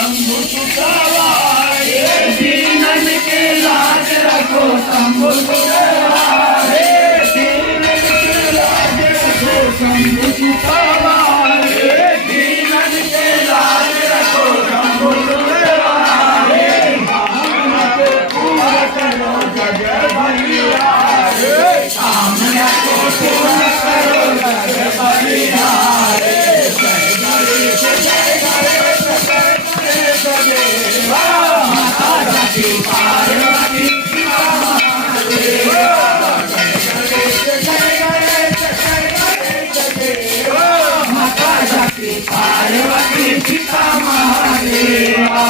शंभु सुतवारे दीनन के लाज रखो शंभु सुतवारे दीनन के लाज रखो शंभु सुतवारे दीनन के लाज रखो शंभु सुतवारे कामना को पूरा करो जग बलिहारे कामना को पूरा करो जग बलिहारे जय गणेश जय गणेश जय गणेश देवा माता सती पार्वती पिता महादेवा जय गणेश जय गणेश जय गणेश देवा माता सती पार्वती पिता महादेवा